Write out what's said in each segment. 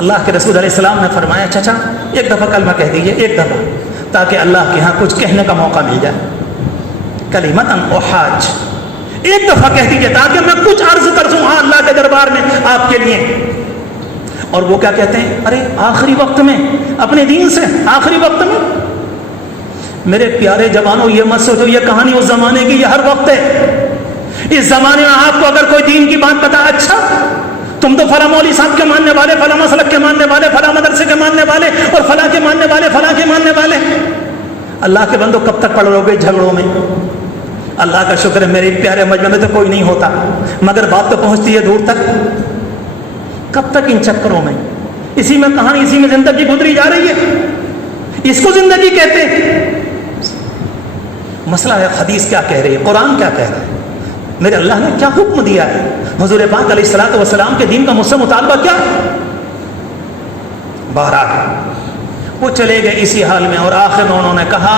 اللہ کے رسول علیہ السلام نے فرمایا چچا ایک دفعہ کلمہ کہہ دیجئے، ایک دفعہ، تاکہ اللہ کے ہاں کچھ کہنے کا موقع مل جائے. کلمۃ احاج، ایک دفعہ کہہ دیجئے تاکہ میں کچھ عرض کر دوں اللہ کے دربار میں آپ کے لیے. اور وہ کیا کہتے ہیں، ارے آخری وقت میں اپنے دین سے، آخری وقت میں. میرے پیارے جوانوں یہ مت سوچو یہ کہانی اس زمانے کی، یہ ہر وقت ہے. اس زمانے میں آپ کو اگر کوئی دین کی بات پتا، اچھا تم تو فلاں مولوی صاحب کے ماننے والے، فلاں مسلک کے ماننے والے، فلاں مدرسے کے ماننے والے، اور فلاں کے ماننے والے، فلاں کے ماننے والے. اللہ کے بندو کب تک پڑو گے جھگڑوں میں؟ اللہ کا شکر ہے میرے پیارے مجمع میں تو کوئی نہیں ہوتا، مگر بات تو پہنچتی ہے دور تک. کب تک ان چکروں میں؟ اسی میں کہانی، اسی میں زندگی گزری جا رہی ہے. اس کو زندگی کہتے ہیں. مسئلہ ہے حدیث کیا کہہ رہی ہے، قرآن کیا کہہ رہا ہے، میرے اللہ نے کیا حکم دیا ہے، حضور پاک علیہ الصلوۃ والسلام کے دین کا مجھ سے مطالبہ کیا ہے. بہرحال وہ چلے گئے اسی حال میں، اور آخر میں انہوں نے کہا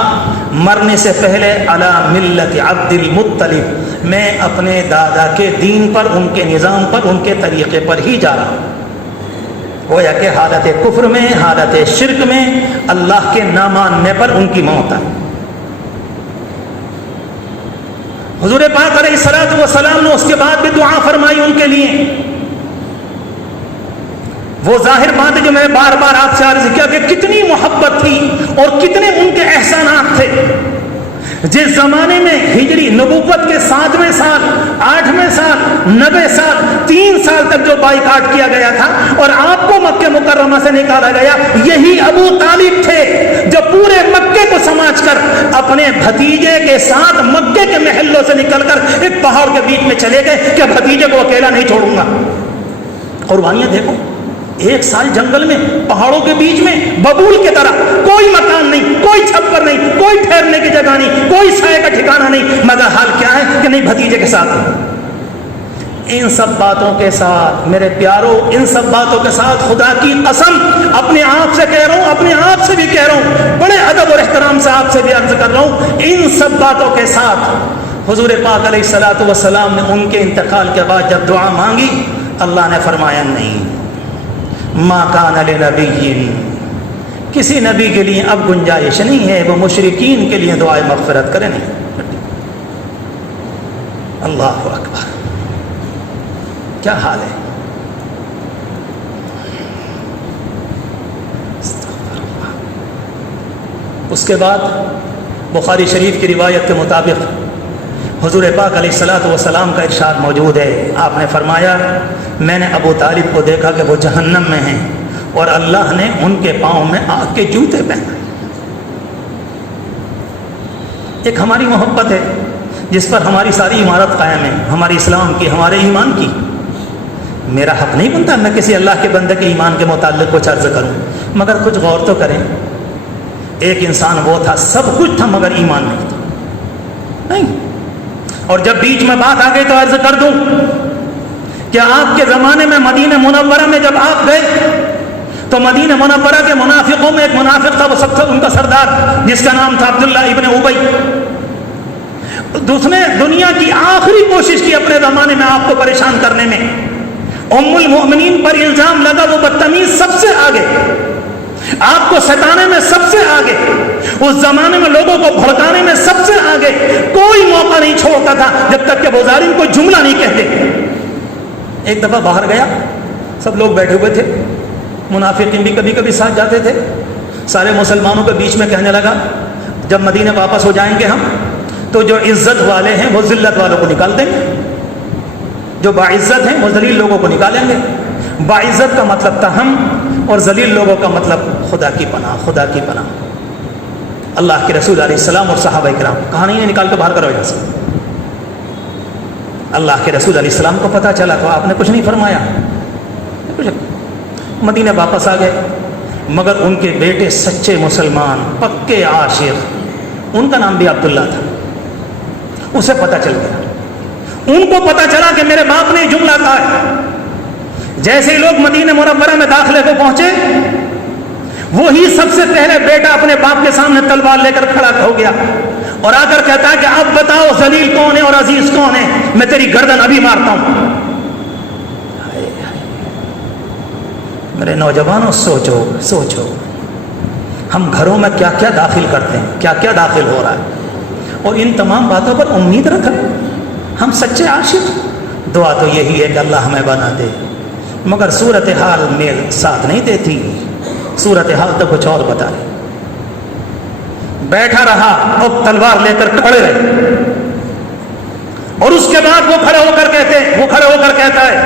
مرنے سے پہلے علی ملت عبد المطلب، میں اپنے دادا کے دین پر، ان کے نظام پر، ان کے طریقے پر ہی جا رہا ہوں. گویا کہ حالت کفر میں، حالت شرک میں، اللہ کے نہ ماننے پر ان کی موت آئی. حضور پاک علیہ الصلوۃ والسلام نے اس کے بعد بھی دعا فرمائی ان کے لیے. وہ ظاہر بات ہے جو میں نے بار بار آپ سے عرض کیا کہ کتنی محبت تھی اور کتنے ان کے احسانات تھے. جس زمانے میں ہجری نبوت کے 7ویں سال، 8ویں سال، 90 سال، 3 سال تک جو بائیکاٹ کیا گیا تھا اور آپ کو مکہ مکرمہ سے نکالا گیا، یہی ابو طالب تھے جو پورے مکے کو سماج کر اپنے بھتیجے کے ساتھ مکے کے محلوں سے نکل کر ایک پہاڑ کے بیچ میں چلے گئے کہ بھتیجے کو اکیلا نہیں چھوڑوں گا. قربانیاں دیکھو، 1 سال جنگل میں، پہاڑوں کے بیچ میں، ببول کی طرح، کوئی مکان نہیں، کوئی چھپر نہیں، کوئی ٹھہرنے کی جگہ نہیں، کوئی سائے کا ٹھکانہ نہیں، مگر حال کیا ہے کہ نہیں بھتیجے کے ساتھ. ان سب باتوں کے ساتھ میرے پیاروں، ان سب باتوں کے ساتھ خدا کی قسم اپنے آپ سے کہہ رہا ہوں، اپنے آپ سے بھی کہہ رہا ہوں، بڑے ادب اور احترام سے آپ سے بھی عرض کر رہا ہوں، ان سب باتوں کے ساتھ حضور پاک علیہ الصلوۃ والسلام نے ان کے انتقال کے بعد جب دعا مانگی، اللہ نے فرمایا نہیں، ما کان لنبی، کسی نبی کے لیے اب گنجائش نہیں ہے وہ مشرکین کے لیے دعائے مغفرت کرے. نہیں. اللہ اکبر، کیا حال ہے. اس کے بعد بخاری شریف کی روایت کے مطابق حضور پاک علیہ الصلوۃ والسلام کا ارشاد موجود ہے. آپ نے فرمایا میں نے ابو طالب کو دیکھا کہ وہ جہنم میں ہیں اور اللہ نے ان کے پاؤں میں آگ کے جوتے پہنے. ایک ہماری محبت ہے جس پر ہماری ساری عمارت قائم ہے، ہماری اسلام کی، ہمارے ایمان کی. میرا حق نہیں بنتا میں کسی اللہ کے بندے کے ایمان کے متعلق کچھ عرض کروں، مگر کچھ غور تو کریں. ایک انسان وہ تھا، سب کچھ تھا مگر ایمان نہیں تھا. نہیں. اور جب بیچ میں بات آ گئی تو عرض کر دوں کہ آپ کے زمانے میں مدینہ منورہ میں جب آپ گئے تو مدینہ منورہ کے منافقوں میں ایک منافق تھا، وہ سب تھا ان کا سردار جس کا نام تھا عبداللہ ابن ابی. اس نے دنیا کی آخری کوشش کی اپنے زمانے میں آپ کو پریشان کرنے میں. ام المؤمنین پر الزام لگا وہ بدتمیز سب سے آگے، آپ کو ستانے میں سب سے آگے، اس زمانے میں لوگوں کو بھڑکانے میں سب سے آگے. کوئی موقع نہیں چھوڑتا تھا جب تک کہ وہ ظالم کوئی جملہ نہیں کہتے. ایک دفعہ باہر گیا، سب لوگ بیٹھے ہوئے تھے، منافقین بھی کبھی کبھی ساتھ جاتے تھے. سارے مسلمانوں کے بیچ میں کہنے لگا جب مدینہ واپس ہو جائیں گے ہم تو جو عزت والے ہیں وہ ذلت والوں کو نکال دیں گے، جو باعزت ہیں وہ ذلیل لوگوں کو نکالیں گے. باعزت کا مطلب تھا ہم، اور ذلیل لوگوں کا مطلب خدا کی پناہ، خدا کی پناہ. اللہ کے رسول علیہ السلام اور صحابہ کرام، کہانی نہیں نکال کے باہر کرو یہاں سے. اللہ کے رسول علیہ السلام کو پتہ چلا تو آپ نے کچھ نہیں فرمایا، مدینہ واپس آ گئے. مگر ان کے بیٹے سچے مسلمان، پکے عاشق، ان کا نام بھی عبداللہ تھا. اسے پتہ چل گیا، ان کو پتہ چلا کہ میرے باپ نے جملہ کہا ہے. جیسے ہی لوگ مدینہ منورہ میں داخلے کو پہنچے، وہی سب سے پہلے بیٹا اپنے باپ کے سامنے تلوار لے کر کھڑا ہو گیا اور آ کر کہتا ہے کہ اب بتاؤ ذلیل کون ہے اور عزیز کون ہے، میں تیری گردن ابھی مارتا ہوں. میرے نوجوانوں سوچو سوچو، ہم گھروں میں کیا کیا داخل کرتے ہیں، کیا کیا داخل ہو رہا ہے، اور ان تمام باتوں پر امید رکھ رہے ہیں ہم سچے عاشق۔ دعا تو یہی ہے کہ اللہ ہمیں بنا دے، مگر صورتحال میل ساتھ نہیں دیتی، صورتحال تو کچھ اور بتا رہی۔ بیٹھا رہا اور تلوار لے کر کھڑے رہے، اور اس کے بعد وہ کھڑے ہو کر کہتا ہے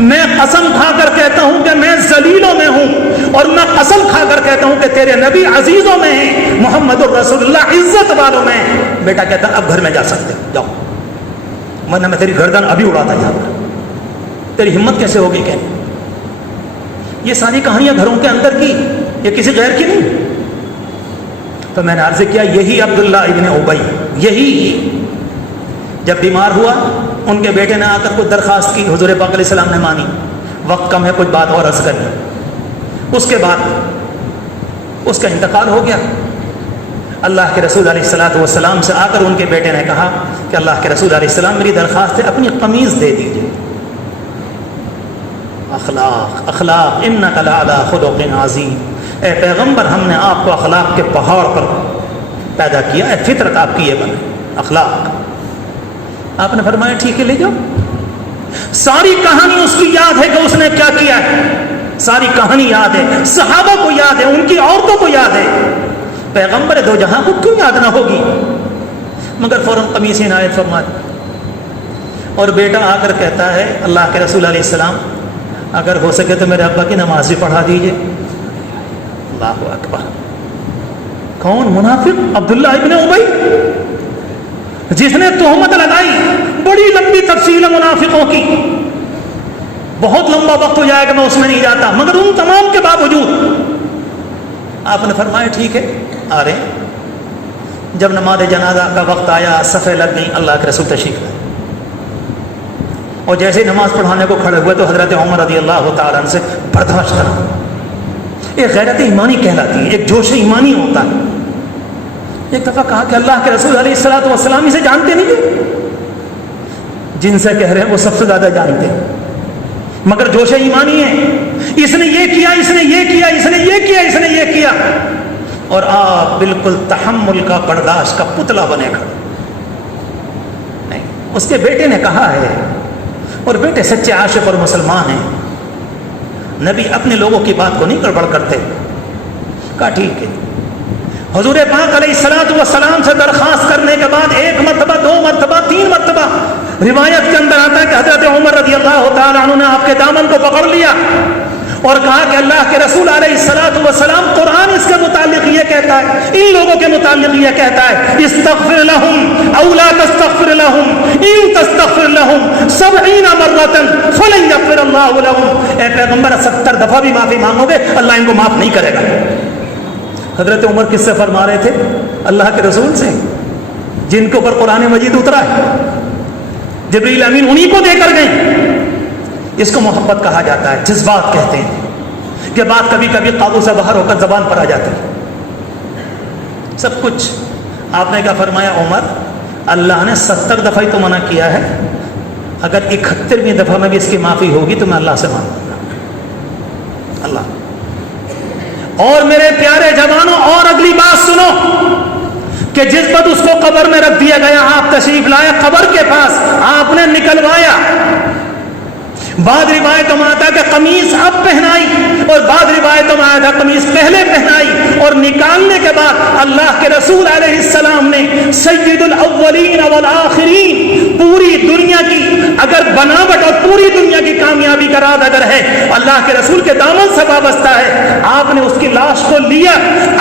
میں قسم کھا کر کہتا ہوں کہ میں ذلیلوں میں ہوں، اور میں قسم کھا کر کہتا ہوں کہ تیرے نبی عزیزوں میں ہیں، محمد الرسول اللہ عزت والوں میں ہیں۔ بیٹا کہتا اب گھر میں جا سکتے ہو، جاؤ، ورنہ میں تیری گردن ابھی اڑاتا یہاں پر، تیری ہمت کیسے ہوگی کہنے۔ یہ ساری کہانیاں گھروں کے اندر کی، یہ کسی غیر کی نہیں۔ تو میں نے عرض کیا یہی عبداللہ ابن ابی، یہی جب بیمار ہوا ان کے بیٹے نے آ کر کچھ درخواست کی، حضور پاک علیہ السلام نے مانی، وقت کم ہے کچھ بات اور عرض کرنی۔ اس کے بعد اس کا انتقال ہو گیا۔ اللہ کے رسول علیہ السلام سے آ کر ان کے بیٹے نے کہا کہ اللہ کے رسول علیہ السلام میری درخواست ہے اپنی قمیض دے دیجیے۔ اخلاق اخلاق انک لعلی خلق عظیم، اے پیغمبر ہم نے آپ کو اخلاق کے پہاڑ پر پیدا کیا ہے، فطرت آپ کی یہ بنے اخلاق۔ آپ نے فرمایا ٹھیک ہے لے جاؤ۔ ساری کہانی اس کی یاد ہے کہ اس نے کیا کیا ہے، ساری کہانی یاد ہے، صحابہ کو یاد ہے، ان کی عورتوں کو یاد ہے، پیغمبر دو جہاں کو کیوں یاد نہ ہوگی، مگر فوراً قمیص عنایت فرما دی۔ اور بیٹا آ کر کہتا ہے اللہ کے رسول علیہ السلام اگر ہو سکے تو میرے ابا کی نماز بھی پڑھا دیجیے۔ اللہ اکبر۔ کون؟ منافق عبداللہ ابن ابی، جس نے تہمت لگائی۔ بڑی لمبی تفصیل ہے منافقوں کی، بہت لمبا وقت ہو جائے گا، میں اس میں نہیں جاتا، مگر ان تمام کے باوجود آپ نے فرمایا ٹھیک ہے آ رہے ہیں۔ جب نماز جنازہ کا وقت آیا، صفیں لگ گئی، اللہ کے رسول تشریف لائے، اور جیسے نماز پڑھانے کو کھڑے ہوئے تو حضرت عمر رضی اللہ تعالیٰ عنہ سے برداشت کرا۔ ایک غیرت ایمانی کہلاتی ہے، ایک جوش ایمانی ہوتا ہے۔ ایک دفعہ کہا کہ اللہ کے رسول علیہ السلام اسے جانتے نہیں ہیں، جن سے کہہ رہے ہیں وہ سب سے زیادہ جانتے ہیں، مگر جوش ایمانی ہے، اس نے یہ کیا، اس نے یہ کیا، اس نے یہ کیا، اس نے یہ کیا، اور آپ بالکل تحمل کا، برداشت کا پتلا بنے کھڑے۔ نہیں، اس کے بیٹے نے کہا ہے، اور بیٹے سچے عاشق اور مسلمان ہیں، نبی اپنے لوگوں کی بات کو نہیں گڑبڑ کرتے۔ کہا ٹھیک ہے۔ حضور پاک علیہ السلام سے درخواست کرنے کے بعد ایک مرتبہ، دو مرتبہ، تین مرتبہ روایت کے اندر آتا ہے کہ حضرت عمر رضی اللہ تعالیٰ عنہ نے آپ کے دامن کو پکڑ لیا اور کہا کہ اللہ کے رسول علیہ السلام قرآن اس کے متعلق یہ کہتا ہے، ان لوگوں کے متعلق یہ کہتا ہے استغفر لهم او لا تستغفر لهم ان تستغفر لهم 70 مرة فلن يغفر الله لهم۔ اے پیغمبر 70 دفعہ بھی معافی مانگو گے اللہ ان کو معاف نہیں کرے گا۔ حضرت عمر کس سے فرما رہے تھے؟ اللہ کے رسول سے، جن کے اوپر قرآن مجید اترا ہے، جبریل امین انہی کو دے کر گئے۔ اس کو محبت کہا جاتا ہے، جذبات کہتے ہیں کہ بات کبھی کبھی قابو سے باہر ہو کر زبان پر آ جاتی ہے۔ سب کچھ آپ نے کیا فرمایا عمر، اللہ نے 70 دفعہ ہی تو منع کیا ہے، اگر 71ویں دفعہ میں بھی اس کی معافی ہوگی تو میں اللہ سے مانگوں گا۔ اللہ۔ اور میرے پیارے جوانوں، اور اگلی بات سنو کہ جس وقت اس کو قبر میں رکھ دیا گیا، آپ تشریف لائے قبر کے پاس، آپ نے نکلوایا۔ بعض روایتوں میں آتا ہے کہ قمیص اب پہنائی، اور بعض روایتوں میں آتا ہے قمیص پہلے پہنائی، اور نکالنے کے بعد اللہ کے رسول علیہ السلام نے سید الاولین والآخرین، پوری دنیا کی اگر بناوٹ اور پوری دنیا کی کامیابی کا راز اگر ہے اللہ کے رسول کے دامن سے وابستہ ہے، آپ نے اس کی لاش کو لیا،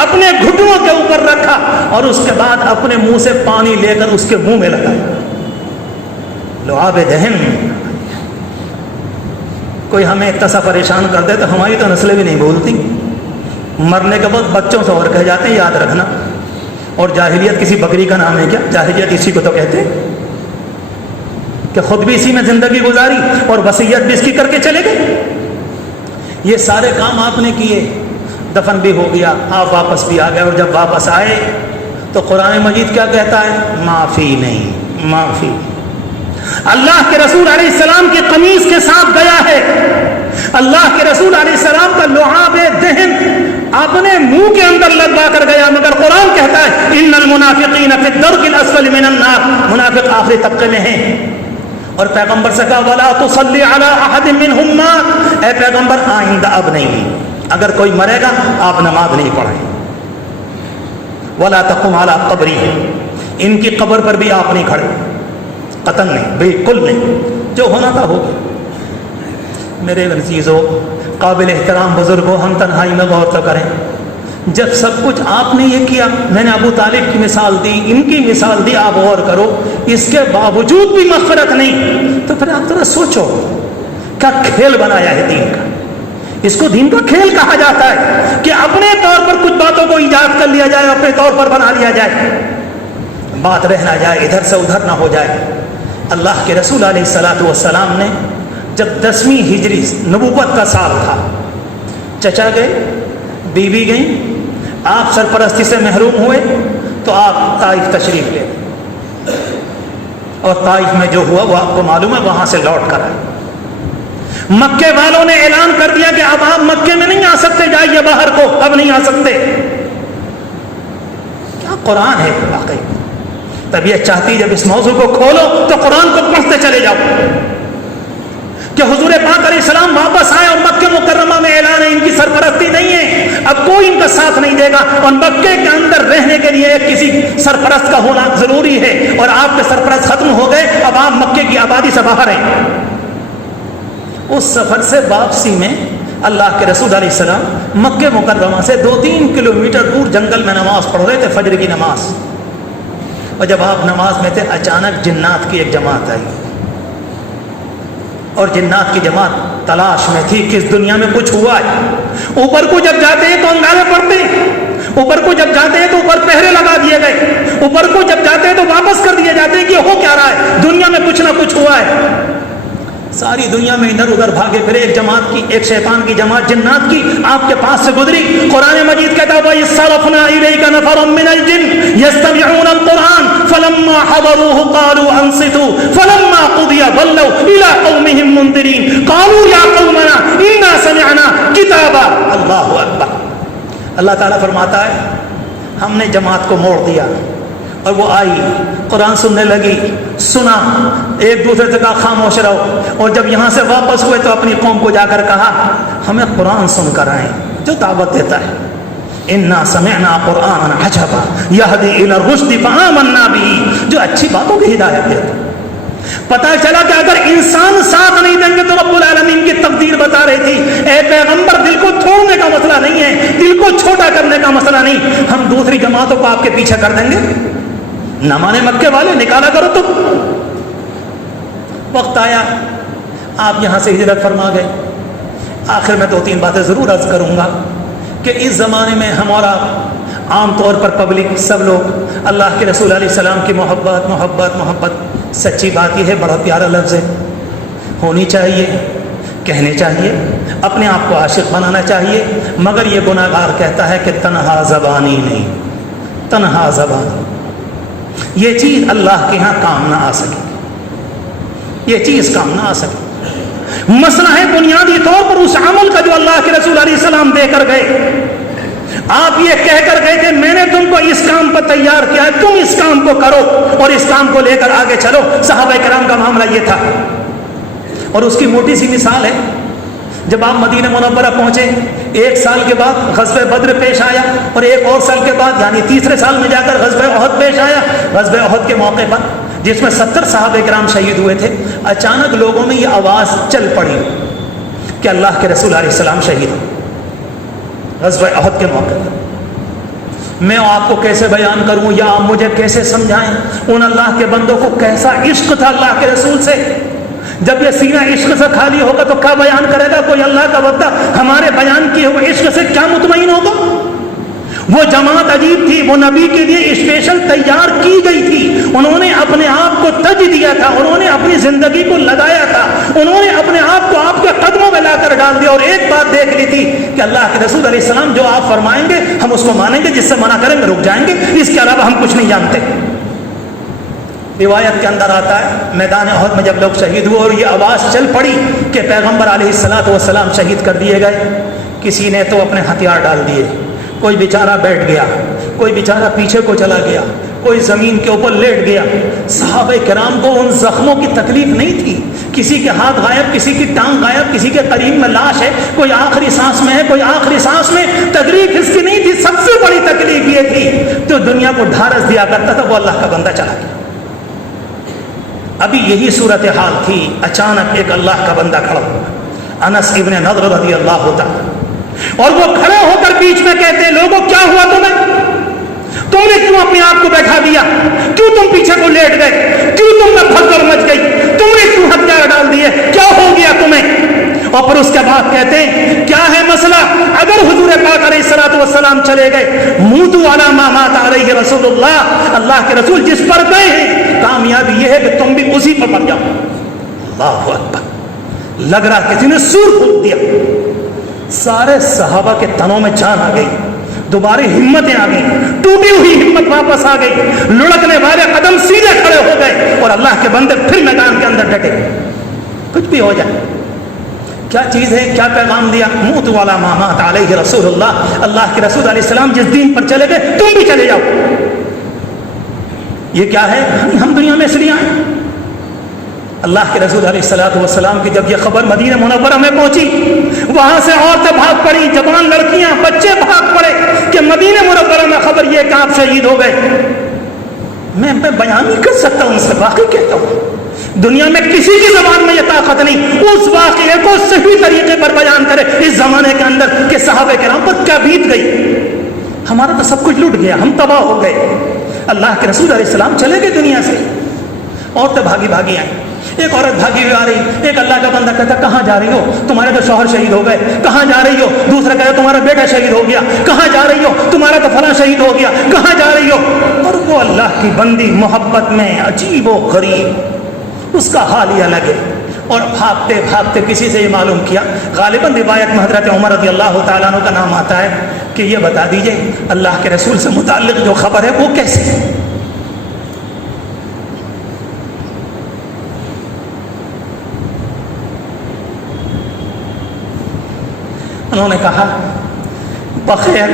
اپنے گھٹنوں کے اوپر رکھا، اور اس کے بعد اپنے منہ سے پانی لے کر اس کے منہ میں لگایا۔ لعاب دہن۔ کوئی ہمیں اتنا سا پریشان کر دے تو ہماری تو نسلیں بھی نہیں بولتی، مرنے کے بعد بچوں سے اور کہہ جاتے ہیں یاد رکھنا۔ اور جاہلیت کسی بکری کا نام ہے کیا؟ جاہلیت اسی کو تو کہتے ہیں کہ خود بھی اسی میں زندگی گزاری اور وصیت بھی اس کی کر کے چلے گئے۔ یہ سارے کام آپ نے کیے، دفن بھی ہو گیا، آپ واپس بھی آ گئے، اور جب واپس آئے تو قرآن مجید کیا کہتا ہے؟ معافی نہیں، معافی۔ اللہ کے رسول علیہ السلام کی قمیص کے ساتھ گیا ہے، اللہ کے رسول علیہ السلام کا لعاب دہن اپنے منہ کے اندر لگوا کر گیا، مگر قرآن کہتا ہے ان المنافقین فی الدرک الاسفل من النار، منافق آخری طبقے میں ہیں۔ اور پیغمبر سے کہا ولا تصلی علی احد منهم مات، اے پیغمبر آئندہ اب نہیں، اگر کوئی مرے گا آپ نماز نہیں پڑھیں۔ ولا تقم علی قبری، ان کی قبر پر بھی آپ نہیں کھڑے، قطن نہیں، بالکل نہیں، جو ہونا تھا ہو گیا۔ میرے عزیزو، قابل احترام بزرگوں، ہم تنہائی میں غور تو کریں، جب سب کچھ آپ نے یہ کیا، میں نے ابو طالب کی مثال دی، ان کی مثال دی، آپ غور کرو، اس کے باوجود بھی مغفرت نہیں، تو پھر آپ ذرا سوچو کیا کھیل بنایا ہے دین کا۔ اس کو دین کا کھیل کہا جاتا ہے کہ اپنے طور پر کچھ باتوں کو ایجاد کر لیا جائے، اپنے طور پر بنا لیا جائے، بات رہ نہ جائے، ادھر سے ادھر نہ ہو جائے۔ اللہ کے رسول علیہ الصلوۃ والسلام نے جب 10ویں ہجری نبوت کا سال تھا، چچا گئے، بیوی گئیں، آپ سرپرستی سے محروم ہوئے تو آپ طائف تشریف لے گئے، اور طائف میں جو ہوا وہ آپ کو معلوم ہے، وہاں سے لوٹ کر آئے۔ مکے والوں نے اعلان کر دیا کہ اب آپ مکے میں نہیں آ سکتے، جائیے باہر کو، اب نہیں آ سکتے۔ کیا قرآن ہے واقعی! طبیعت چاہتی جب اس موضوع کو کھولو تو قرآن کو پڑھتے چلے جاؤ کہ حضور پاک علیہ السلام واپس آئے اور مکہ مکرمہ میں اعلان ہے ان کی سرپرستی نہیں ہے، اب کوئی ان کا ساتھ نہیں دے گا، اور مکے کے اندر رہنے کے لیے کسی سرپرست کا ہونا ضروری ہے، اور آپ کے سرپرست ختم ہو گئے، اب آپ مکے کی آبادی سے باہر ہیں۔ اس سفر سے واپسی میں اللہ کے رسول علیہ السلام مکہ مکرمہ سے 2-3 کلومیٹر دور جنگل میں نماز پڑھ رہے تھے، فجر کی نماز، اور جب آپ نماز میں تھے اچانک جنات کی ایک جماعت آئی، اور جنات کی جماعت تلاش میں تھی کہ اس دنیا میں کچھ ہوا ہے۔ اوپر کو جب جاتے ہیں تو انگارے پڑتے ہیں، اوپر کو جب جاتے ہیں تو اوپر پہرے لگا دیے گئے، اوپر کو جب جاتے ہیں تو واپس کر دیے جاتے ہیں کہ ہو کیا رہا ہے، دنیا میں کچھ نہ کچھ ہوا ہے۔ ساری دنیا میں ادھر ادھر بھاگے پھرے، ایک جماعت کی، ایک شیطان کی جماعت جنات کی آپ کے پاس سے گزری۔ قرآن مجید کہتا ہے وَإِذْ صَرَفْنَا إِلَيْكَ نَفَرًا مِّنَ الْجِنِّ يَسْتَمِعُونَ الْقُرْآنَ فَلَمَّا حَضَرُوهُ قَالُوا أَنصِتُوا فَلَمَّا قُضِيَ وَلَّوْا إِلَىٰ قَوْمِهِمْ مُنذِرِينَ قَالُوا يَا قَوْمَنَا إِنَّا سَمِعْنَا كِتَابًا۔ اللہ اکبر! اللہ تعالیٰ فرماتا ہے ہم نے جماعت کو موڑ دیا، اور وہ آئی، قرآن سننے لگی، سنا، ایک دوسرے سے کہا خاموش رہو، اور جب یہاں سے واپس ہوئے تو اپنی قوم کو جا کر کہا ہمیں قرآن سن کر آئیں جو دعوت دیتا ہے۔ انا سمعنا قرآنا عجبا یہدی الی الرشد فآمنا به، جو اچھی باتوں کی ہدایت دیتا ہے۔ پتا چلا کہ اگر انسان ساتھ نہیں دیں گے تو رب العالمین کی تقدیر بتا رہی تھی اے پیغمبر دل کو توڑنے کا مسئلہ نہیں ہے، دل کو چھوٹا کرنے کا مسئلہ نہیں، ہم دوسری جماعتوں کو آپ کے پیچھے کر دیں گے، نہ مانے مکے والے، نکالا کرو تم۔ وقت آیا آپ یہاں سے ہجرت فرما گئے۔ آخر میں 2-3 باتیں ضرور عرض کروں گا کہ اس زمانے میں ہمارا عام طور پر پبلک سب لوگ اللہ کے رسول علیہ السلام کی محبت محبت محبت، سچی بات یہ ہے، بڑا پیارا لفظ ہے، ہونی چاہیے، کہنے چاہیے، اپنے آپ کو عاشق بنانا چاہیے، مگر یہ گناہگار کہتا ہے کہ تنہا زبانی نہیں، تنہا زبانی، یہ چیز اللہ کے ہاں کام نہ آ سکے، یہ چیز کام نہ آ سکے۔ مسئلہ ہے بنیادی طور پر اس عمل کا جو اللہ کے رسول علیہ السلام دے کر گئے۔ آپ یہ کہہ کر گئے کہ میں نے تم کو اس کام پر تیار کیا ہے، تم اس کام کو کرو اور اس کام کو لے کر آگے چلو۔ صحابہ کرام کا معاملہ یہ تھا، اور اس کی موٹی سی مثال ہے، جب آپ مدینہ منورہ پہنچے 1 سال کے بعد غزوہ بدر پیش آیا، اور 1 اور سال کے بعد یعنی 3رے سال میں جا کر غزوہ احد پیش آیا۔ غزوہ احد کے موقع پر جس میں 70 صحابہ کرام شہید ہوئے تھے، اچانک لوگوں میں یہ آواز چل پڑی کہ اللہ کے رسول علیہ السلام شہید ہیں۔ غزوہ احد کے موقع پر میں آپ کو کیسے بیان کروں یا آپ مجھے کیسے سمجھائیں ان اللہ کے بندوں کو کیسا عشق تھا اللہ کے رسول سے۔ جب یہ سینہ عشق سے خالی ہوگا تو کیا بیان کرے گا کوئی اللہ کا بندہ؟ ہمارے بیان کیے ہوئے عشق سے کیا مطمئن ہوگا؟ وہ جماعت عجیب تھی، وہ نبی کے لیے اسپیشل تیار کی گئی تھی، انہوں نے اپنے آپ کو تج دیا تھا، انہوں نے اپنی زندگی کو لگایا تھا، انہوں نے اپنے آپ کو آپ کے قدموں میں لا کر ڈال دیا، اور ایک بات دیکھ لی تھی کہ اللہ کے رسول علیہ السلام جو آپ فرمائیں گے ہم اس کو مانیں گے، جس سے منع کریں گے رک جائیں گے، اس کے علاوہ ہم کچھ نہیں جانتے۔ روایت کے اندر آتا ہے میدان احد میں جب لوگ شہید ہوئے اور یہ آواز چل پڑی کہ پیغمبر علیہ الصلوۃ والسلام شہید کر دیے گئے، کسی نے تو اپنے ہتھیار ڈال دیے، کوئی بیچارہ بیٹھ گیا، کوئی بیچارہ پیچھے کو چلا گیا، کوئی زمین کے اوپر لیٹ گیا۔ صحابہ کرام کو ان زخموں کی تکلیف نہیں تھی، کسی کے ہاتھ غائب، کسی کی ٹانگ غائب، کسی کے قریب میں لاش ہے، کوئی آخری سانس میں ہے، کوئی آخری سانس میں، تکلیف اس کی نہیں تھی۔ سب سے بڑی تکلیف یہ تھی تو دنیا کو ڈھارس دیا کرتا تھا وہ اللہ کا بندہ چلا گیا۔ ابھی یہی صورتحال تھی، اچانک ایک اللہ کا بندہ کھڑا ہوا، انس ابن نضر رضی اللہ تعالی، اور وہ کھڑے ہو کر بیچ میں کہتے ہیں لوگوں کیا ہوا تمہیں؟ تم نے کیوں اپنے آپ کو بیٹھا دیا؟ کیوں تم پیچھے کو لیٹ گئے؟ کیوں تم میں بھگدڑ مچ گئی؟ تم نے کیوں ہتھیار ڈال دیے؟ کیا ہو گیا تمہیں؟ اور پھر اس کے بعد کہتے ہیں کیا ہے مسئلہ؟ اگر حضور پاک علیہ الصلوۃ والسلام چلے گئے، موتوا علی ما مات علیہ رسول اللہ، اللہ کے رسول جس پر گئے ہیں کامیابی یہ ہے کہ تم بھی اسی پر مر جاؤ۔ اللہ اکبر، لگ رہا کسی نے سور پھونک دیا، سارے صحابہ کے تنوں میں جان آ گئی، دوبارہ ہمتیں آ گئی، ٹوٹی ہوئی ہمت واپس آ گئی، لڑکنے والے قدم سیدھے کھڑے ہو گئے اور اللہ کے بندے پھر میدان کے اندر ڈٹے۔ کچھ بھی ہو جائے، کیا چیز ہے، کیا پیغام دیا؟ موت والا ما مات علیہ رسول اللہ، اللہ کے رسول علیہ السلام جس دین پر چلے گئے تم بھی چلے جاؤ۔ یہ کیا ہے؟ ہم دنیا میں اس لیے آئے۔ اللہ کے رسول علیہ الصلوۃ والسلام کی جب یہ خبر مدینہ منورہ میں پہنچی، وہاں سے عورتیں بھاگ پڑی، جوان لڑکیاں، بچے بھاگ پڑے کہ مدینہ منورہ میں خبر یہ کہ آپ شہید ہو گئے۔ میں بیان نہیں کر سکتا ان سے، واقعی کہتا ہوں دنیا میں کسی کی زبان میں یہ طاقت نہیں اس واقعے کو صحیح طریقے پر بیان کرے اس زمانے کے اندر کہ صحابہ کرام پر کیا بیت گئی۔ ہمارا تو سب کچھ لٹ گیا، ہم تباہ ہو گئے۔ اللہ کے رسول علیہ السلام چلے گئے دنیا سے، عورتیں بھاگی بھاگی آئیں، ایک عورت بھاگی ہوئی آ رہی، ایک اللہ کا بندہ کہتا کہاں جا رہی ہو؟ تمہارے تو شوہر شہید ہو گئے، کہاں جا رہی ہو؟ دوسرا کہتا تمہارا بیٹا شہید ہو گیا، کہاں جا رہی ہو؟ تمہارا تو فلاں شہید ہو گیا، کہاں جا رہی ہو؟ اور وہ اللہ کی بندی محبت میں عجیب و غریب، اس کا حال ہی الگ ہے۔ اور بھاگتے بھاگتے کسی سے یہ معلوم کیا، غالباً روایت میں حضرت عمر رضی اللہ تعالیٰ عنہ کا نام آتا ہے کہ یہ بتا دیجئے اللہ کے رسول سے متعلق جو خبر ہے وہ کیسی ہے؟ انہوں نے کہا بخیر،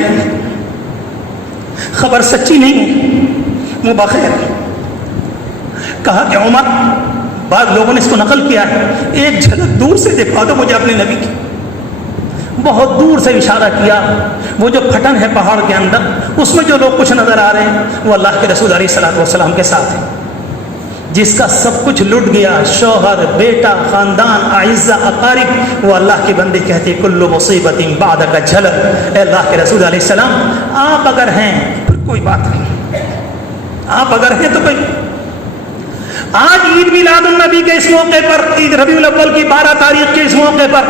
خبر سچی نہیں ہے، وہ بخیر۔ کہا کہ عمر، بعض لوگوں نے اس کو نقل کیا ہے، ایک جھلک دور سے دکھا دو مجھے اپنے نبی کی۔ بہت دور سے اشارہ کیا، وہ جو پھٹن ہے پہاڑ کے اندر، اس میں جو لوگ کچھ نظر آ رہے ہیں وہ اللہ کے رسول علیہ الصلوۃ والسلام کے ساتھ ہیں۔ جس کا سب کچھ لٹ گیا، شوہر، بیٹا، خاندان، اعزہ، اقارب، وہ اللہ کی بندی کہتی کل مصیبت بعدک جھلک۔ اے اللہ کے رسول علیہ السلام آپ اگر ہیں پھر کوئی بات نہیں، آپ اگر ہیں تو کوئی۔ آج عید میلاد النبی کے اس موقع پر، عید ربیع الاول کی 12 تاریخ کے اس موقع پر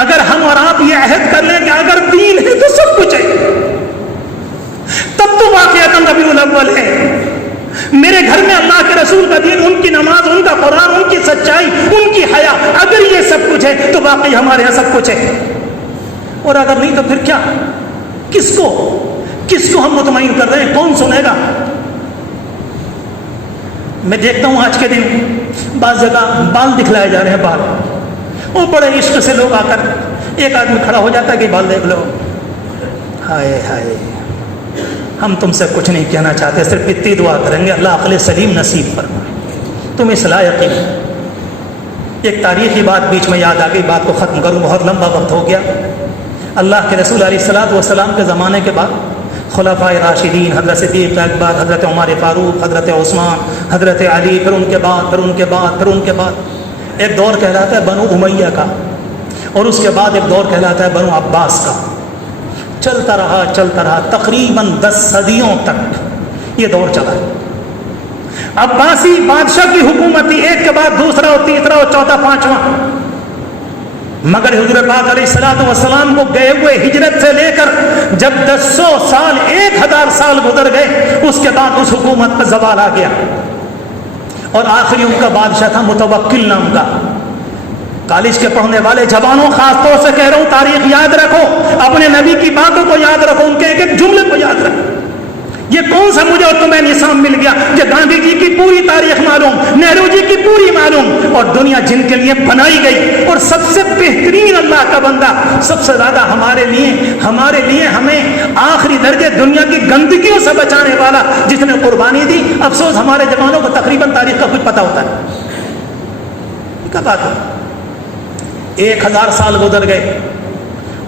اگر ہم اور آپ یہ عہد کر لیں کہ اگر دین ہے تو سب کچھ ہے، تب تو واقعتاً ربیع الاول ہے۔ میرے گھر میں اللہ کے رسول کا دین، ان کی نماز، ان کا قرآن، ان کی سچائی، ان کی حیا، اگر یہ سب کچھ ہے تو واقعی ہمارے یہاں سب کچھ ہے۔ اور اگر نہیں تو پھر کیا؟ کس کو ہم مطمئن کر رہے ہیں؟ کون سنے گا؟ میں دیکھتا ہوں آج کے دن بعض جگہ بال دکھلائے جا رہے ہیں، بال، وہ بڑے عشق سے لوگ آ کر، ایک آدمی کھڑا ہو جاتا ہے کہ بال دیکھ لو، ہائے ہائے، ہم تم سے کچھ نہیں کہنا چاہتے، صرف اتنی دعا کریں گے اللہ عقل سلیم نصیب فرمائے، تم اس لائق ہی۔ ایک تاریخی بات بیچ میں یاد آ گئی، بات کو ختم کروں، بہت لمبا وقت ہو گیا۔ اللہ کے رسول علیہ الصلوۃ والسلام کے زمانے کے بعد خلفائے راشدین، حضرت صدیق اکبر، حضرت عمر فاروق، حضرت عثمان، حضرت علی، پھر ان کے بعد ایک دور کہلاتا ہے بنو امیہ کا، اور اس کے بعد ایک دور کہلاتا ہے بنو عباس کا۔ چلتا رہا تقریباً 10 صدیوں تک یہ دور چلا ہے۔ عباسی بادشاہ کی حکومت تھی، ایک کے بعد دوسرا اور تیسرا اور چوتھا، پانچواں۔ مگر حضور پاک علیہ الصلوۃ والسلام کو گئے ہوئے ہجرت سے لے کر جب 100 سال 1000 سال گزر گئے، اس کے بعد اس حکومت پر زوال آ گیا، اور آخری ان کا بادشاہ تھا متوکل نام کا۔ کالج کے پڑھنے والے جوانوں خاص طور سے کہہ رہا ہوں، تاریخ یاد رکھو، اپنے نبی کی باتوں کو یاد رکھو، ان کے ایک جملے کو یاد رکھو۔ یہ کون سا مجھے اور تمہیں نظام مل گیا کہ گاندھی جی کی پوری نہرو جی کی پوری معلوم، اور دنیا جن کے لیے بنائی گئی، اور سب سے بہترین اللہ کا بندہ، سب سے زیادہ ہمارے لیے ہمیں آخری درجے دنیا کی گندگیوں سے بچانے والا جس نے قربانی دی۔ افسوس ہمارے جوانوں کو تقریباً تاریخ کا کچھ پتہ ہوتا ہے، کیا بات ہے؟ 1000 سال گزر گئے،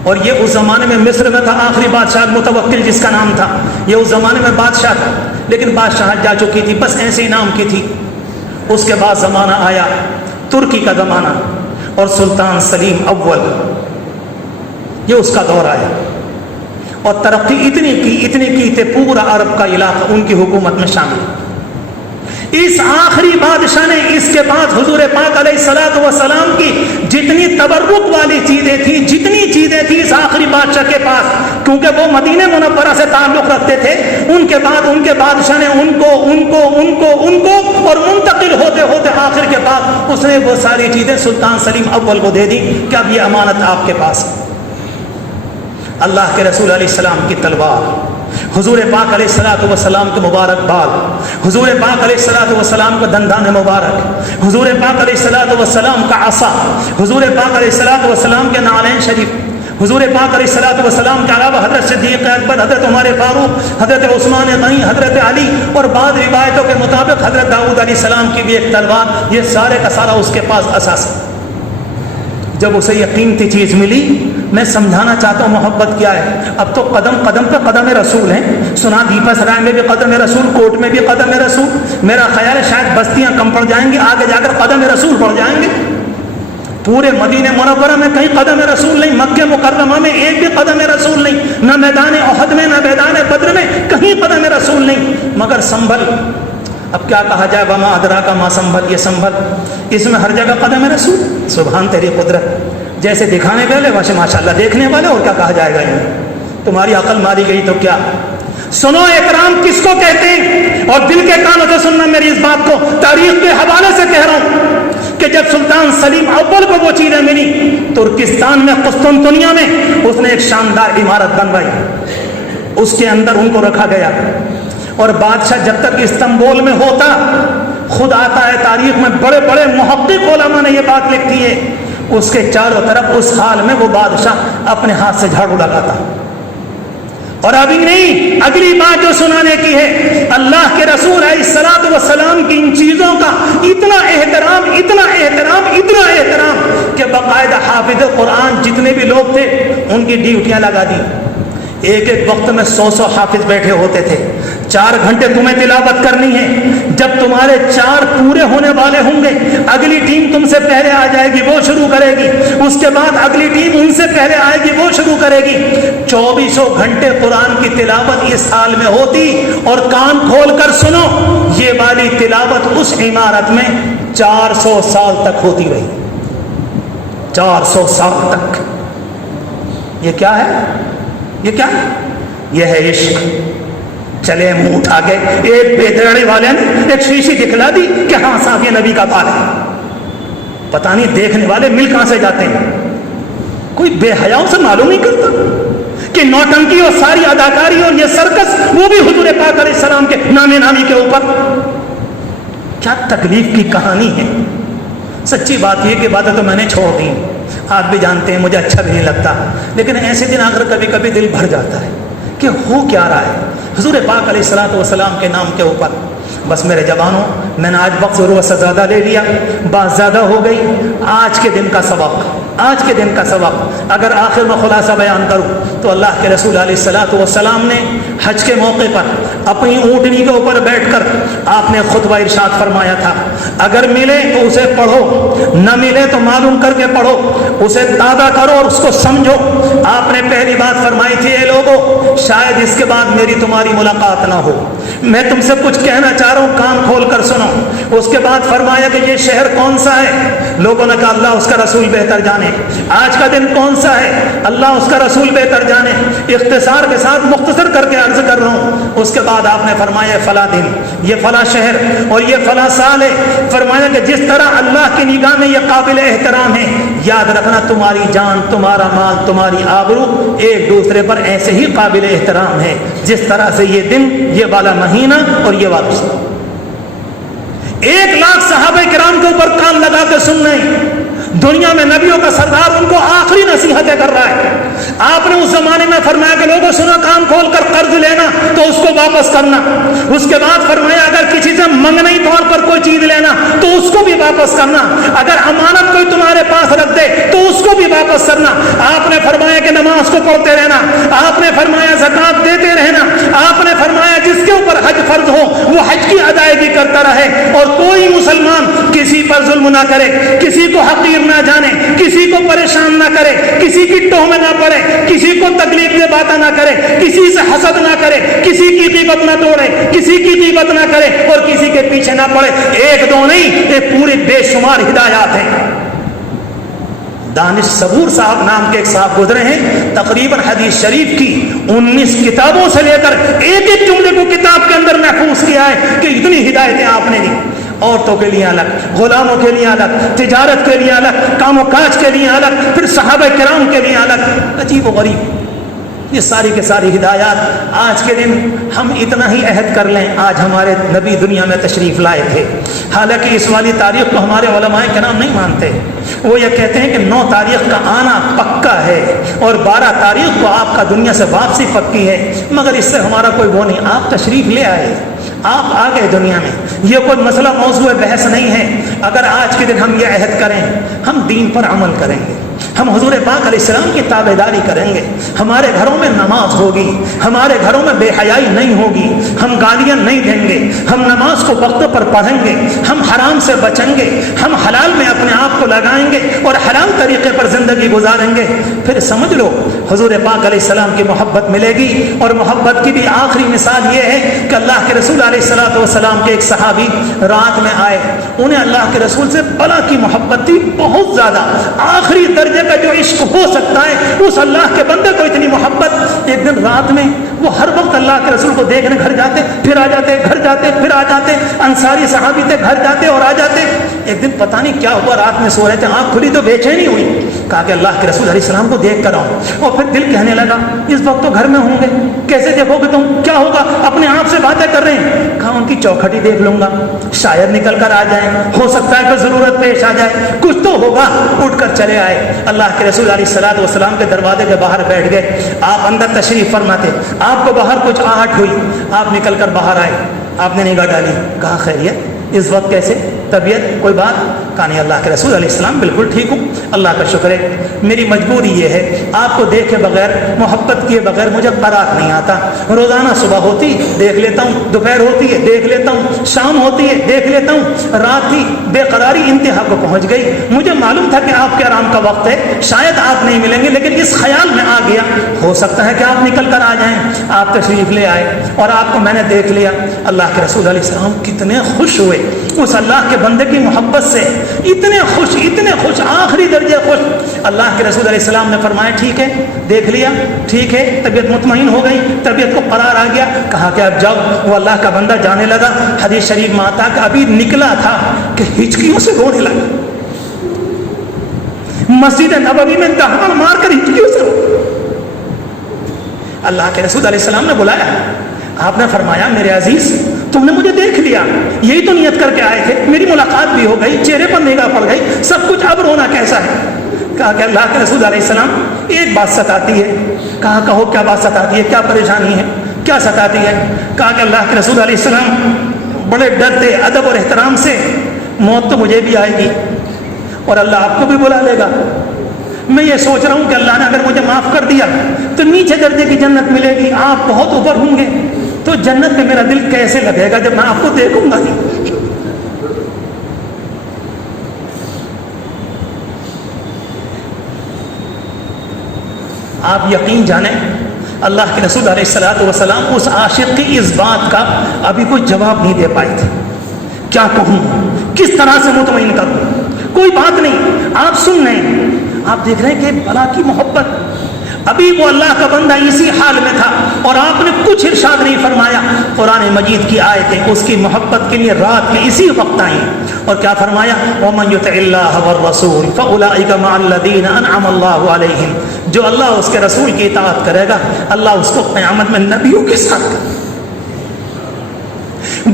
اور یہ اس زمانے میں مصر میں تھا آخری بادشاہ متوکل جس کا نام تھا، یہ اس زمانے میں بادشاہ تھا، لیکن بادشاہت جا چکی تھی، بس ایسے ہی نام کی تھی۔ اس کے بعد زمانہ آیا ترکی کا زمانہ، اور سلطان سلیم اول، یہ اس کا دور آیا، اور ترقی اتنی کی کہ پورا عرب کا علاقہ ان کی حکومت میں شامل۔ اس آخری بادشاہ نے اس کے بعد حضور پاک علیہ الصلوۃ والسلام کی جتنی تبرک والی چیزیں تھیں اس آخری بادشاہ کے پاس، کیونکہ وہ مدینہ منورہ سے تعلق رکھتے تھے، ان کے بادشاہ نے ان کو اور منتقل ہوتے آخر کے بعد اس نے وہ ساری چیزیں سلطان سلیم اول کو دے دی کہ اب یہ امانت آپ کے پاس ہے۔ اللہ کے رسول علیہ السلام کی تلوار، حضور پاک علیہ الصلوۃ والسلام کے مبارک بال، حضور پاک علیہ الصلوۃ والسلام کا دندان مبارک، حضور پاک علیہ الصلوۃ والسلام کا عصا، حضور پاک علیہ الصلوۃ والسلام کے نعلین شریف، حضور پاک علیہ الصلوۃ والسلام کے علاوہ حضرت صدیق اکبر، حضرت عمر فاروق، حضرت عثمان غنی، حضرت علی، اور بعض روایتوں کے مطابق حضرت داؤد علیہ السلام کی بھی ایک تلوار، یہ سارے کا سارا اس کے پاس اساس ہے۔ جب اسے یہ قیمتی چیز ملی، میں سمجھانا چاہتا ہوں محبت کیا ہے۔ اب تو قدم قدم پہ قدم رسول ہیں، سنا دیپا سرائے میں بھی قدم رسول، کوٹ میں بھی قدم رسول، میرا خیال ہے شاید بستیاں کم پڑ جائیں گی، آگے جا کر قدم رسول پڑ جائیں گے۔ پورے مدینہ منورہ میں کہیں قدم رسول نہیں، مکہ مکرمہ میں ایک بھی قدم رسول نہیں، نہ میدان احد میں، نہ میدان بدر میں، کہیں قدم رسول نہیں۔ مگر سنبھل، اب کیا کہا جائے، وما ادراک ما سنبھل، یہ سنبھل، اس میں ہر جگہ قدم رسول۔ سبحان تیری قدرت، جیسے دکھانے والے ویسے ماشاءاللہ دیکھنے والے، اور کیا کہا جائے گا انہیں؟ تمہاری عقل ماری گئی تو کیا۔ سنو اکرام کس کو کہتے ہیں، اور دل کے کانوں سے سننا میری اس بات کو، تاریخ کے حوالے سے کہہ رہا ہوں کہ جب سلطان سلیم اول کو وہ چیزیں ملی، ترکستان میں قسطنطنیہ میں اس نے ایک شاندار عمارت بنوائی، اس کے اندر ان کو رکھا گیا، اور بادشاہ جب تک استنبول میں ہوتا، خود آتا ہے تاریخ میں، بڑے بڑے محقق علماء نے یہ بات لکھی ہے، اس کے چاروں طرف اس حال میں وہ بادشاہ اپنے ہاتھ سے جھاڑو لگاتا۔ اور ابھی نہیں، اگلی بات جو سنانے کی ہے، اللہ کے رسول علیہ الصلوۃ والسلام کی ان چیزوں کا اتنا احترام کہ باقاعدہ حافظ قرآن جتنے بھی لوگ تھے ان کی ڈیوٹیاں لگا دی۔ ایک وقت میں 100 حافظ بیٹھے ہوتے تھے، 4 گھنٹے تمہیں تلاوت کرنی ہے، جب تمہارے 4 پورے ہونے والے ہوں گے، اگلی ٹیم تم سے پہلے آ جائے گی، وہ شروع کرے گی، اس کے بعد اگلی ٹیم ان سے پہلے آئے گی، وہ شروع کرے گی۔ 2400 گھنٹے قرآن کی تلاوت اس سال میں ہوتی، اور کان کھول کر سنو، یہ والی تلاوت اس عمارت میں 400 سال تک ہوتی رہی، 400 سال تک۔ یہ کیا ہے؟ یہ ہے عشق۔ چلے منہ اٹھا کے ایک بیدرڑی والے نے ایک شیشی دکھلا دی کہ ہاں صاحب یہ نبی کا بال ہے، پتہ نہیں دیکھنے والے مل کہاں سے جاتے ہیں، کوئی بے حیاؤں سے معلوم نہیں کرتا کہ نوٹنکی اور ساری اداکاری اور یہ سرکس وہ بھی حضور پاک علیہ السلام کے نامی کے اوپر۔ کیا تکلیف کی کہانی ہے۔ سچی بات یہ کہ باتیں تو میں نے چھوڑ دی، آپ بھی جانتے ہیں مجھے اچھا بھی نہیں لگتا، لیکن ایسے دن آ کر کبھی کبھی دل بھر جاتا ہے کہ ہو کیا رہا ہے حضور پاک علیہ الصلوۃ والسلام کے نام کے اوپر۔ بس میرے جوانوں، میں نے آج وقت ضرورت سے زیادہ لے لیا، بات زیادہ ہو گئی۔ آج کے دن کا سبق اگر آخر میں خلاصہ بیان کروں تو اللہ کے رسول علیہ الصلوۃ والسلام نے حج کے موقع پر اپنی اونٹنی کے اوپر بیٹھ کر آپ نے خطبہ ارشاد فرمایا تھا، اگر ملے تو اسے پڑھو، نہ ملے تو معلوم کر کے پڑھو، اسے تازہ کرو اور اس کو سمجھو۔ آپ نے پہلی بات فرمائی تھی، اے لوگو، شاید اس کے بعد میری تمہاری ملاقات نہ ہو، میں تم سے کچھ کہنا چاہ رہا ہوں، کان کھول کر سنو۔ اس کے بعد فرمایا کہ یہ شہر کون سا ہے؟ لوگوں نے کہا اللہ اس کا رسول بہتر جانے۔ آج کا دن کون سا ہے؟ اللہ اس کا رسول بہتر جانے۔ اختصار کے ساتھ مختصر کر کے عرض کر رہا ہوں۔ اس کے بعد آپ نے فرمایا فلاں دن، یہ فلاں شہر اور یہ فلاں سال ہے۔ فرمایا کہ جس طرح اللہ کی نگاہ میں یہ قابل احترام ہے، یاد رکھنا تمہاری جان، تمہارا مال، تمہاری آبرو ایک دوسرے پر ایسے ہی قابل احترام ہے جس طرح سے یہ دن، یہ والا مہینہ اور یہ والا 1 لاکھ صحابہ صحابہ کرام کے اوپر کان لگا کے سن رہے ہیں. دنیا میں نبیوں کا سردار ان کو آخری نصیحتیں کر رہا ہے. آپ نے اس زمانے میں فرمایا کہ لوگوں سنا, کان کھول کر قرض لینا تو اس کو واپس کرنا. اس کے بعد فرمایا اگر کسی سے منگنی طور پر کوئی چیز لینا تو اس کو بھی واپس کرنا. اگر امانت کوئی تمہارے پاس رکھ دے تو اس کو بھی واپس کرنا. آپ نے فرمایا کہ نماز کو پڑھتے رہنا. آپ نے فرمایا زکات دیتے رہنا. آپ نے فرمایا جس کے اوپر حج فرض ہو وہ حج کی ادائیگی کرتا رہے, اور کوئی مسلمان کسی پر ظلم نہ کرے, کسی کو حقیر نہ جانے, کسی کو پریشان نہ کرے, کسی کی ٹوہ میں نہ پڑے, کسی کو تکلیف دے باتیں نہ کرے, کسی سے حسد نہ کرے, کسی کی غیبت نہ توڑے, کسی کی غیبت نہ کرے اور کسی کے پیچھے نہ پڑے. ایک دو نہیں, یہ پورے بے شمار ہدایات ہیں. دانش صبور صاحب نام کے ایک صاحب گزرے ہیں, تقریباً حدیث شریف کی 19 کتابوں سے لے کر ایک ایک جملے کو کتاب کے اندر محفوظ کیا ہے کہ اتنی ہدایتیں آپ نے دی. عورتوں کے لیے الگ, غلاموں کے لیے الگ, تجارت کے لیے الگ, کام و کاج کے لیے الگ, پھر صحابہ کرام کے لیے الگ. عجیب و غریب یہ ساری کے ساری ہدایات. آج کے دن ہم اتنا ہی عہد کر لیں, آج ہمارے نبی دنیا میں تشریف لائے تھے. حالانکہ اس والی تاریخ کو ہمارے علماء کرام نہیں مانتے. وہ یہ کہتے ہیں کہ 9 تاریخ کا آنا پکا ہے اور 12 تاریخ کو آپ کا دنیا سے واپسی پکی ہے. مگر اس سے ہمارا کوئی وہ نہیں, آپ تشریف لے آئے, آپ آ گئے دنیا میں. یہ کوئی مسئلہ موضوع بحث نہیں ہے. اگر آج کے دن ہم یہ عہد کریں, ہم دین پر عمل کریں گے, ہم حضور پاک علیہ السلام کی تابعداری کریں گے, ہمارے گھروں میں نماز ہوگی, ہمارے گھروں میں بے حیائی نہیں ہوگی, ہم گالیاں نہیں دیں گے, ہم نماز کو وقت پر پڑھیں گے, ہم حرام سے بچیں گے, ہم حلال میں اپنے آپ کو لگائیں گے اور حلال طریقے پر زندگی گزاریں گے, پھر سمجھ لو حضور پاک علیہ السلام کی محبت ملے گی. اور محبت کی بھی آخری مثال یہ ہے کہ اللہ کے رسول علیہ الصلوۃ والسلام کے ایک صحابی رات میں آئے, انہیں اللہ کے رسول سے بلا کی محبت تھی بہت زیادہ, آخری درجے کا جو عشق ہو سکتا ہے اس اللہ کے بندے کو اتنی محبت. ایک دن رات میں وہ ہر وقت اللہ کے رسول کو دیکھنے گھر جاتے, پھر آ جاتے, گھر جاتے, پھر آ جاتے. انصاری صحابی تھے, گھر جاتے اور آ جاتے. ایک دن پتہ نہیں کیا ہوا, رات میں سو رہے تھے, آنکھ کھلی تو بے چینی ہوئی. کہا کہ اللہ کے رسول علیہ السلام کو دیکھ کر آؤں. اور پھر دل کہنے لگا اس وقت تو گھر میں ہوں گے, کیسے دیکھو گے تم, کیا ہوگا, اپنے آپ سے باتیں کر رہے ہیں. کہا ان کی چوکھٹ دیکھ لوں گا, شاید نکل کر آ جائیں, ہو سکتا ہے کہ ضرورت پیش آ جائے, کچھ تو ہوگا. اٹھ کر چلے آئے, اللہ کے رسول علیہ الصلوۃ والسلام کے دروازے کے باہر بیٹھ گئے. آپ اندر تشریف فرماتے, آپ کو باہر کچھ آہٹ ہوئی, آپ نکل کر باہر آئے, آپ نے نگاہ ڈالی. کہا خیریت, اس وقت کیسے, طبیعت کوئی بات؟ کہا نہیں اللہ کے رسول علیہ السلام بالکل ٹھیک ہوں, اللہ کا شکر ہے. میری مجبوری یہ ہے, آپ کو دیکھے بغیر, محبت کیے بغیر مجھے قرار نہیں آتا. روزانہ صبح ہوتی دیکھ لیتا ہوں, دوپہر ہوتی ہے دیکھ لیتا ہوں, شام ہوتی ہے دیکھ لیتا ہوں, رات تھی بے قراری انتہا کو پہنچ گئی. مجھے معلوم تھا کہ آپ کے آرام کا وقت ہے, شاید آپ نہیں ملیں گے, لیکن اس خیال میں آ گیا ہو سکتا ہے کہ آپ نکل کر آ جائیں. آپ تشریف لے آئے اور آپ کو میں نے دیکھ لیا. اللہ کے رسول علیہ السلام کتنے خوش ہوئے اس اللہ کے بندے کی محبت سے, اتنے خوش, آخری درجے خوش. اللہ کے رسول علیہ السلام نے فرمایا ٹھیک ہے, دیکھ لیا, ٹھیک ہے, طبیعت مطمئن ہو گئی, طبیعت کو قرار آ گیا. کہا کہ اب جاؤ. وہ اللہ کا بندہ جانے لگا. حدیث شریف میں آتا کہ ابھی نکلا تھا کہ ہچکیوں سے رونے لگا. مسجد نبوی میں دہان مار کر ہچکیوں سے رو. اللہ کے رسول علیہ السلام نے بلایا. آپ نے فرمایا میرے عزیز تم نے مجھے دیکھ لیا, یہی تو نیت کر کے آئے تھے, میری ملاقات بھی ہو گئی, چہرے پر نگاہ پڑ گئی, سب کچھ, اب رونا کیسا ہے؟ کہا کہ اللہ کے رسول علیہ السلام ایک بات ستاتی ہے. کہا کہو کیا بات ستاتی ہے, کیا پریشانی ہے, کیا ستاتی ہے؟ کہا کہ اللہ کے رسول علیہ السلام بڑے ڈرتے ادب اور احترام سے, موت تو مجھے بھی آئے گی اور اللہ آپ کو بھی بلا لے گا. میں یہ سوچ رہا ہوں کہ اللہ نے اگر مجھے معاف کر دیا تو نیچے درجے کی جنت ملے گی, آپ بہت اوپر ہوں گے, تو جنت میں میرا دل کیسے لگے گا جب میں آپ کو دیکھوں گا. آپ یقین جانیں اللہ کے رسول علیہ الصلوۃ والسلام اس عاشق کی اس بات کا ابھی کوئی جواب نہیں دے پائے تھے. کیا کہوں, کس طرح سے مطمئن کروں, کوئی بات نہیں. آپ سن رہے ہیں, آپ دیکھ رہے ہیں کہ بلا کی محبت. ابھی وہ اللہ کا بندہ اسی حال میں تھا اور آپ نے کچھ ارشاد نہیں فرمایا. قرآن مجید کی آیتیں اس کی محبت کے لیے رات کے اسی وقت آئیں اور کیا فرمایا, وَمَن يُطِعِ اللَّهَ وَالرَّسُولَ فَأُولَٰئِكَ مَعَ الَّذِينَ أَنْعَمَ اللَّهُ عَلَيْهِمْ. جو اللہ اس کے رسول کی اطاعت کرے گا اللہ اس کو قیامت میں نبیوں کے ساتھ کرے.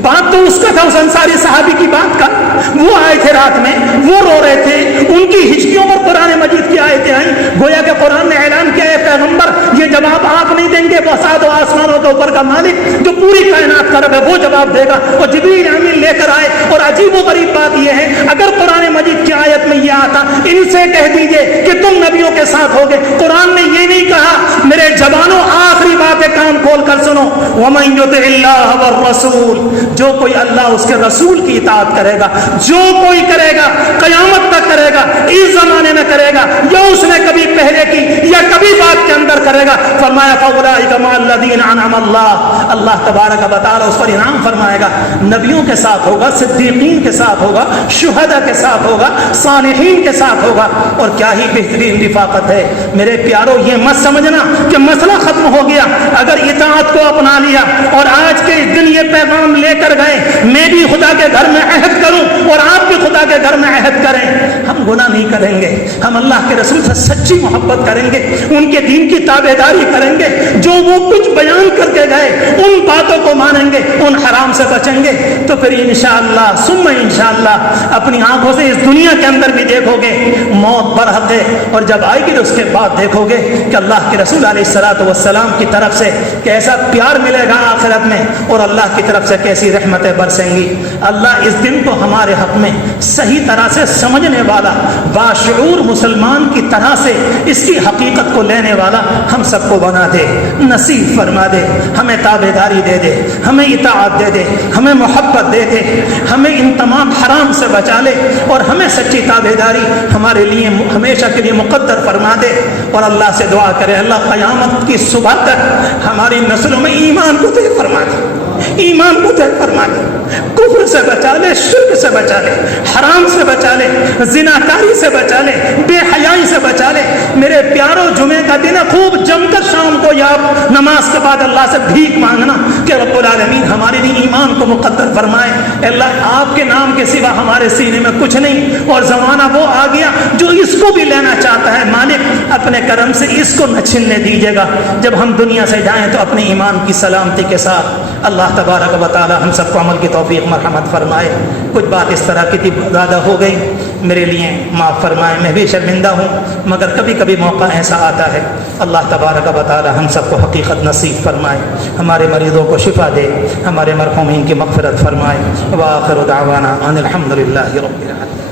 بات تو اس کا تھا, اس انصاری صحابی کی بات کا, وہ آئے تھے رات میں, وہ رو رہے تھے, ان کی ہچکیوں پر قرآن مجید کی آیتیں آئیں. گویا کہ قرآن نے اعلان کیا ہے پیغمبر یہ جواب آپ نہیں دیں گے, وہ سات و آسمانوں کے اوپر کا مالک جو پوری کائنات کا رب ہے وہ جواب دے گا. اور جبریل امین لے کر آئے. اور عجیب و غریب بات یہ ہے اگر قرآن مجید کی آیت میں یہ آتا ان سے کہہ دیجئے کہ تم نبیوں کے ساتھ ہوگے. قرآن نے یہ نہیں کہا, میرے جوانوں آخری بات ہے کان کھول کر سنو, وَمَن يُطِعِ اللَّهَ وَالرَّسُولَ, جو کوئی اللہ اس کے رسول کی اطاعت کرے گا, جو کوئی کرے گا قیامت تک کرے گا, اس زمانے میں کرے گا یا اس نے کبھی پہلے کی یا کبھی بعد کے اندر کرے گا, فرمایا فَأُولَٰئِكَ مَعَ الَّذِينَ أَنْعَمَ اللَّهُ, اللہ تبارک و تعالی اس پر انعام فرمائے گا. نبیوں کے ساتھ ہوگا, صدیقین کے ساتھ ہوگا, شہداء کے ساتھ ہوگا, صالحین کے ساتھ ہوگا. اور کیا ہی بہترین رفاقت ہے میرے پیارو. یہ مت سمجھنا کہ مسئلہ ختم ہو گیا اگر اطاعت کو اپنا لیا اور آج کے دن یہ پیغام لے کر گئے میں بھی خدا کے گھر میں عہد کروں اور آپ بھی خدا کے گھر میں عہد کریں. ہم گناہ نہیں کریں گے, ہم اللہ کے رسول سے سچی محبت کریں گے, ان کے دین کی تابعداری کریں گے, جو وہ کچھ بیان کر کے گئے ان باتوں کو مانیں گے, ان حرام سے بچیں گے. تو پھر انشاءاللہ ثم انشاءاللہ اپنی آنکھوں سے اس دنیا کے اندر بھی دیکھو گے موت برحق ہے, اور جب آئے گی تو اس کے بعد دیکھو گے کہ اللہ کے رسول علیہ الصلوۃ والسلام کی طرف سے کیسا پیار ملے گا آخرت میں, اور اللہ کی طرف سے کیسی رحمتیں برسیں گی. اللہ اس دن کو ہمارے حق میں صحیح طرح سے سمجھنے والا باشعور مسلمان کی طرح سے اس کی حقیقت کو لینے والا ہم سب کو بنا دے, نصیب فرما دے, ہمیں تابعداری دے دے, ہمیں اطاعت دے دے, ہمیں محبت دے دے, ہمیں ان تمام حرام سے بچا لے اور ہمیں سچی تابعداری ہمارے لیے ہمیشہ کے لیے مقدر فرما دے. اور اللہ سے دعا کرے اللہ قیامت کی صبح تک ہماری نسلوں میں ایمان کو طے فرما دے, ایمان کو طے فرما دے, کفر سے بچا لے, شرک سے بچا لے, حرام سے بچا لے, زناکاری سے بچا لے, بے حیائی سے بچا لے. میرے پیارو جمعے کا دن ہے, خوب جم کر شام کو یا نماز کے بعد اللہ سے بھیک مانگنا کہ رب العالمین ہمارے لیے ایمان کو مقدر فرمائے. اللہ آپ کے نام کے سوا ہمارے سینے میں کچھ نہیں, اور زمانہ وہ آ گیا جو اس کو بھی لینا چاہتا ہے, مالک اپنے کرم سے اس کو نہ چھننے دیجیے گا. جب ہم دنیا سے جائیں تو اپنے ایمان کی سلامتی کے ساتھ اللہ تبارک و تعالی ہم سب کو عمل کی توفیق مرحمت فرمائے. کچھ بات اس طرح کی زیادہ ہو گئی, میرے لیے معاف فرمائے, میں بھی شرمندہ ہوں, مگر کبھی کبھی موقع ایسا آتا ہے. اللہ تبارک و تعالی ہم سب کو حقیقت نصیب فرمائے, ہمارے مریضوں کو شفا دے, ہمارے مرحومین کی مغفرت فرمائے. وآخر دعوانا ان الحمد للہ رب العالمین.